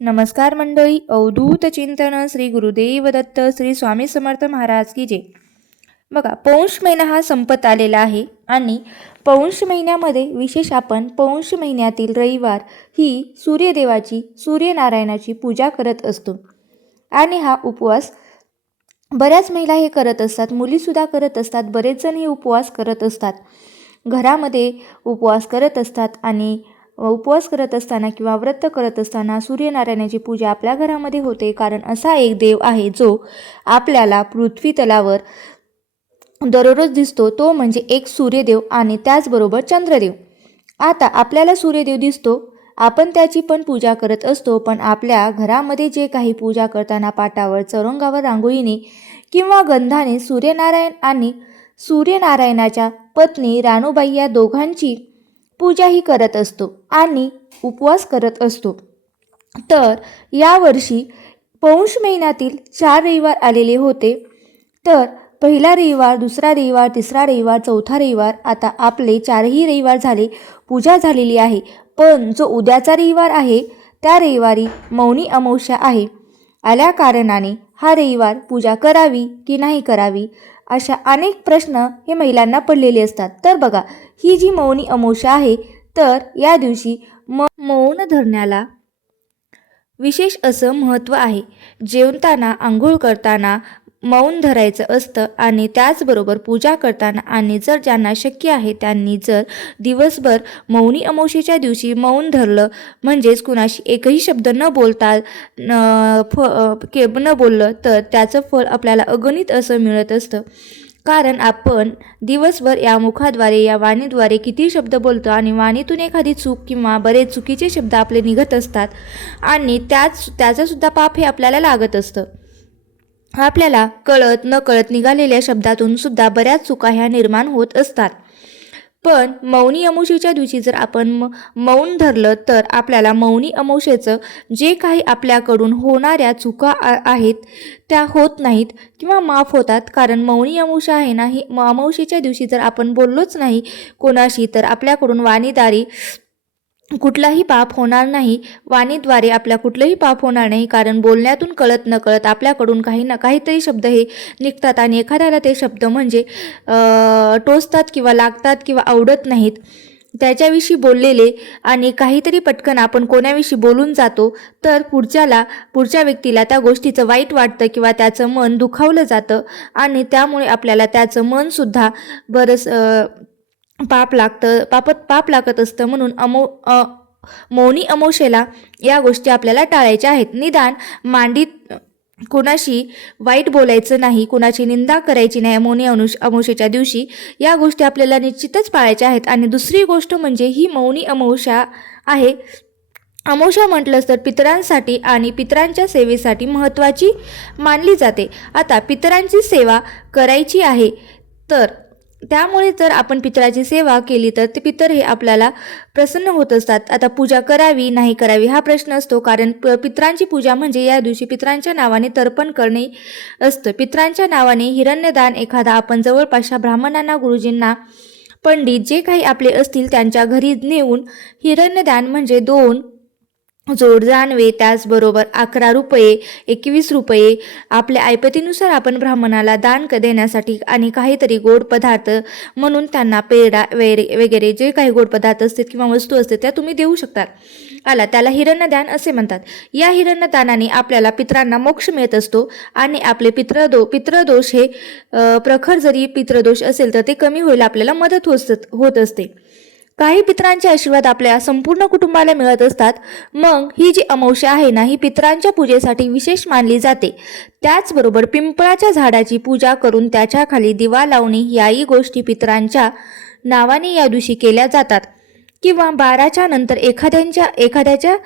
नमस्कार मंडळी. अवधूत चिंतन श्री गुरुदेव दत्त श्री स्वामी समर्थ महाराज की जय. बघा, पौष महिना हा संपत आलेला आहे आणि पौष महिन्यामध्ये विशेष आपण पौष महिन्यातील रविवार ही सूर्यदेवाची सूर्यनारायणाची पूजा करत असतो. आणि हा उपवास बऱ्याच महिला हे करत असतात, मुलीसुद्धा करत असतात, बरेच जण हे उपवास करत असतात, घरामध्ये उपवास करत असतात. आणि उपवास करत असताना किंवा व्रत करत असताना सूर्यनारायणाची पूजा आपल्या घरामध्ये होते, कारण असा एक देव आहे जो आपल्याला पृथ्वी तलावर दररोज दिसतो, तो म्हणजे एक सूर्यदेव आणि त्याचबरोबर चंद्रदेव. आता आपल्याला सूर्यदेव दिसतो, आपण त्याची पण पूजा करत असतो, पण आपल्या घरामध्ये जे काही पूजा करताना पाटावर, चौरंगावर रांगोळीने किंवा गंधाने सूर्यनारायण आणि सूर्यनारायणाच्या पत्नी राणूबाई या दोघांची पूजाही करत असतो आणि उपवास करत असतो. तर यावर्षी पौष महिन्यातील 4 रविवार आलेले होते. तर पहिला रविवार, दुसरा रविवार, तिसरा रविवार, चौथा रविवार, आता आपले 4ही रविवार झाले, पूजा झालेली आहे. पण जो उद्याचा रविवार आहे त्या रविवारी मौनी अमावस्या आहे. आल्या कारणाने हा रविवार पूजा करावी की नाही करावी अशा अनेक प्रश्न हे महिलांना पडलेले असतात. तर बघा, ही जी मौनी अमावस्या आहे, तर या दिवशी मौन धरण्याला विशेष असं महत्त्व आहे. जेवताना, आंघोळ करताना मौन धरायचं असतं आणि त्याचबरोबर पूजा करताना आणि जर ज्यांना शक्य आहे त्यांनी जर दिवसभर मौनी अमावस्येच्या दिवशी मौन धरलं, म्हणजेच कुणाशी एकही शब्द न बोलता न बोललं, तर त्याचं फळ आपल्याला अगणित असं मिळत असतं. कारण आपण दिवसभर या मुखाद्वारे, या वाणीद्वारे किती शब्द बोलतो आणि वाणीतून एखादी चूक किंवा बरेच चुकीचे शब्द आपले निघत असतात आणि त्याचंसुद्धा पाप हे आपल्याला लागत असतं. आपल्याला कळत न कळत निघालेल्या शब्दातून सुद्धा बऱ्याच चुका ह्या निर्माण होत असतात. पण मौनी अमावस्येच्या दिवशी जर आपण मौन धरलं, तर आपल्याला मौनी अमावस्येचं जे काही आपल्याकडून होणाऱ्या चुका आहेत त्या होत नाहीत किंवा माफ होतात. कारण मौनी अमावस्या आहे ना, ही अमावस्येच्या दिवशी जर आपण बोललोच नाही कोणाशी, तर आपल्याकडून वाणीद्वारे कुठलाही पाप होणार नाही. वाणीद्वारे आपल्या कुठलंही पाप होणार नाही, कारण बोलण्यातून कळत न कळत आपल्याकडून काही ना काहीतरी शब्द हे निघतात आणि एखाद्याला ते शब्द म्हणजे टोचतात किंवा लागतात किंवा आवडत नाहीत. त्याच्याविषयी बोललेले आणि काहीतरी पटकन आपण कोणाविषयी बोलून जातो, तर पुढच्या व्यक्तीला त्या गोष्टीचं वाईट वाटतं किंवा त्याचं मन दुखावलं जातं आणि त्यामुळे आपल्याला त्याचं मनसुद्धा बरंच पाप लागत असतं. म्हणून मौनी अमावस्येला या गोष्टी आपल्याला टाळायच्या आहेत. निदान मांडीत कोणाशी वाईट बोलायचं नाही, कोणाची निंदा करायची नाही मौनी अमावस्येच्या दिवशी. या गोष्टी आपल्याला निश्चितच पाळायच्या आहेत. आणि दुसरी गोष्ट म्हणजे ही मौनी अमावस्या आहे. अमावस्या म्हटलंच तर पितरांसाठी आणि पितरांच्या सेवेसाठी महत्त्वाची मानली जाते. आता पितरांची सेवा करायची आहे, तर त्यामुळे जर आपण पितराची सेवा केली तर ते पितर हे आपल्याला प्रसन्न होत असतात. आता पूजा करावी नाही करावी हा प्रश्न असतो, कारण पितरांची पूजा म्हणजे या दिवशी पितरांच्या नावाने तर्पण करणे असतं. पितरांच्या नावाने हिरण्यदान एखादा आपण जवळपासच्या ब्राह्मणांना, गुरुजींना, पंडित जे काही आपले असतील त्यांच्या घरी नेऊन हिरण्यदान म्हणजे 2 जोड जानवे, त्याचबरोबर 11 रुपये, 21 रुपये आपल्या ऐपतीनुसार आपण ब्राह्मणाला दान देण्यासाठी आणि काहीतरी गोड पदार्थ म्हणून त्यांना पेढा वगैरे जे काही गोड पदार्थ असतात किंवा वस्तू असतात त्या तुम्ही देऊ शकता. त्याला हिरण्यदान असे म्हणतात. या हिरण्यदानाने आपल्याला पितरांना मोक्ष मिळत असतो आणि आपले पितृदोष हे प्रखर जरी पितृदोष असेल तर ते कमी व्हायला आपल्याला मदत होत असते. काही पितरांचे आशीर्वाद आपल्या संपूर्ण कुटुंबाला मिळत असतात. मग ही जी अमावस्या आहे ना, ही पितरांच्या पूजेसाठी विशेष मानली जाते. त्याचबरोबर पिंपळाच्या झाडाची पूजा करून त्याच्या खाली दिवा लावणे याही गोष्टी पितरांच्या नावाने या दिवशी केल्या जातात. किंवा 12च्या नंतर एखाद्याच्या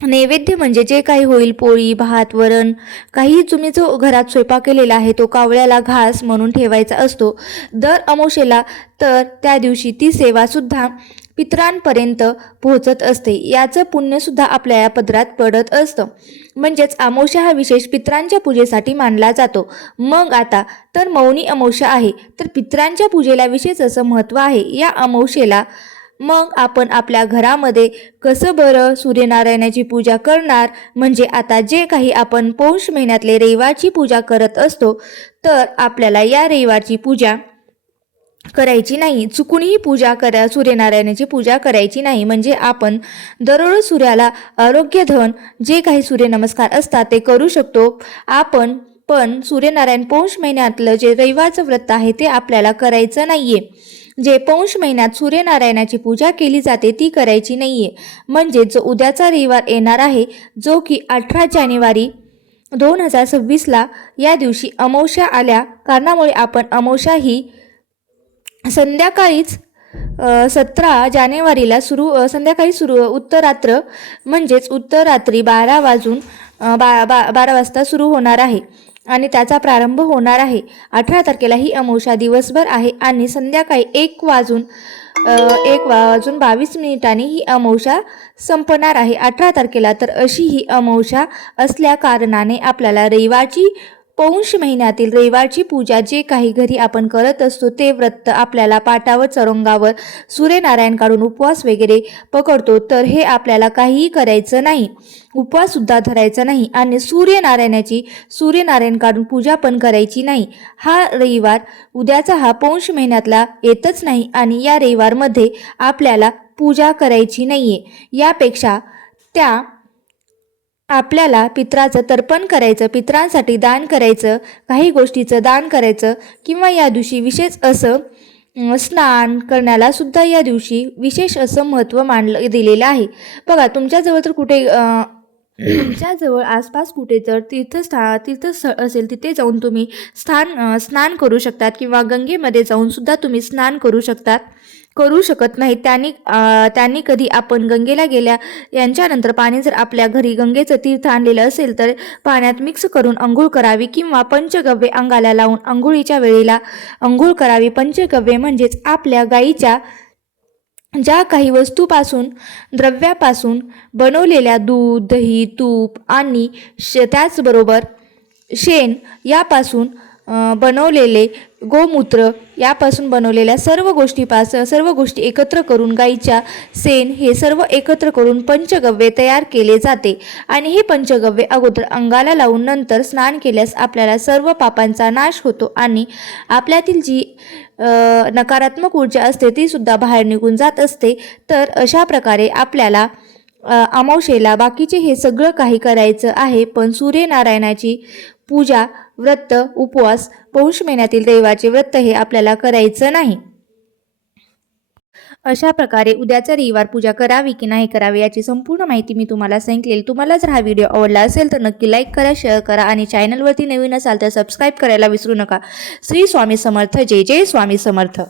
नैवेद्य म्हणजे जे काही होईल, पोळी, भात, वरण, काही तुम्ही जो घरात स्वयंपाक केलेला आहे तो कावळ्याला घास म्हणून ठेवायचा असतो दर अमावस्येला. तर त्या दिवशी ती सेवासुद्धा पितरांपर्यंत पोहोचत असते. याचं पुण्यसुद्धा आपल्या या पदरात पडत असतं. म्हणजेच अमावस्या हा विशेष पितरांच्या पूजेसाठी मानला जातो. मग आता तर मौनी अमावस्या आहे, तर पितरांच्या पूजेला विशेष असं महत्त्व आहे. या अमावस्येला मग आपण आपल्या घरामध्ये कसं बरं सूर्यनारायणाची पूजा करणार? म्हणजे आता जे काही आपण पौष महिन्यातले रविवारची पूजा करत असतो, तर आपल्याला या रविवारची पूजा करायची नाही. चुकूनही सूर्यनारायणाची पूजा करायची नाही. म्हणजे आपण दररोज सूर्याला आरोग्य धन जे काही सूर्यनमस्कार असतात ते करू शकतो. पण सूर्यनारायण पौष महिन्यातलं जे रविवारचं व्रत आहे ते आपल्याला करायचं नाहीये. जे पौष महिन्यात सूर्यनारायणाची पूजा केली जाते ती करायची नाहीये. म्हणजे जो उद्याचा रविवार येणार आहे, जो की 18 जानेवारी 2026ला, या दिवशी अमावस्या आल्या कारणामुळे आपण अमावस्या ही संध्याकाळीच 17 जानेवारीला संध्याकाळी उत्तरात्र म्हणजेच उत्तरात्री 12 वाजता सुरू होणार आहे आणि त्याचा प्रारंभ होणार आहे. 18 तारखेला ही अमावस्या दिवसभर आहे आणि संध्याकाळी 1 वाजून 22 मिनिटांनी ही अमावस्या संपणार आहे 18 तारखेला. तर अशी ही अमावस्या असल्या कारणाने आपल्याला पौष महिन्यातील रविवारची पूजा जे काही घरी आपण करत असतो ते व्रत आपल्याला पाटावर चौरंगावर सूर्यनारायण काढून उपवास वगैरे पकडतो, तर हे आपल्याला काहीही करायचं नाही. उपवास सुद्धा धरायचा नाही आणि सूर्यनारायण काढून पूजा पण करायची नाही. हा रविवार उद्याचा हा पौष महिन्यातला येतच नाही आणि या रविवारमध्ये आपल्याला पूजा करायची नाहीये. यापेक्षा आपल्याला पित्राचं तर्पण करायचं, पित्रांसाठी दान करायचं, काही गोष्टीचं दान करायचं किंवा या दिवशी विशेष असं स्नान करण्याला सुद्धा या दिवशी विशेष असं महत्त्व दिलेलं आहे. बघा, तुमच्याजवळ तर तुमच्याजवळ आसपास कुठे जर तीर्थस्थळ असेल तिथे जाऊन तुम्ही स्नान करू शकतात किंवा गंगेमध्ये जाऊन सुद्धा तुम्ही स्नान करू शकत नाही. त्यांनी कधी आपण गंगेला गेल्या यांच्यानंतर पाणी जर आपल्या घरी गंगेचं तीर्थ आणलेलं असेल तर पाण्यात मिक्स करून अंघोळ करावी किंवा पंचगव्य अंगाला लावून अंघोळीच्या वेळेला अंघोळ करावी. पंचगव्य म्हणजेच आपल्या गाईच्या ज्या काही वस्तूपासून द्रव्यापासून बनवलेल्या दूध, दही, तूप आणि त्याचबरोबर शेण यापासून बनवलेले गोमूत्र यापासून बनवलेल्या सर्व गोष्टी एकत्र करून गाईच्या शेण हे सर्व एकत्र करून पंचगव्य तयार केले जाते आणि हे पंचगव्य अगोदर अंगाला लावून नंतर स्नान केल्यास आपल्याला सर्व पापांचा नाश होतो आणि आपल्यातील जी नकारात्मक ऊर्जा असते ती सुद्धा बाहेर निघून जात असते. तर अशा प्रकारे आपल्याला अमावस्येला बाकीचे हे सगळं काही करायचं आहे, पण सूर्यनारायणाची पूजा, व्रत, उपवास, पौष महिन्यातील रविवारचे व्रत हे आपल्याला करायचं नाही. अशा प्रकारे उद्याचा रविवार पूजा करावी की नाही करावी याची संपूर्ण माहिती मी तुम्हाला सांगितलेली. तुम्हाला जर हा व्हिडिओ आवडला असेल तर नक्की लाईक करा, शेअर करा आणि चॅनलवरती नवीन असाल तर सबस्क्राईब करायला विसरू नका. श्री स्वामी समर्थ. जय जय स्वामी समर्थ.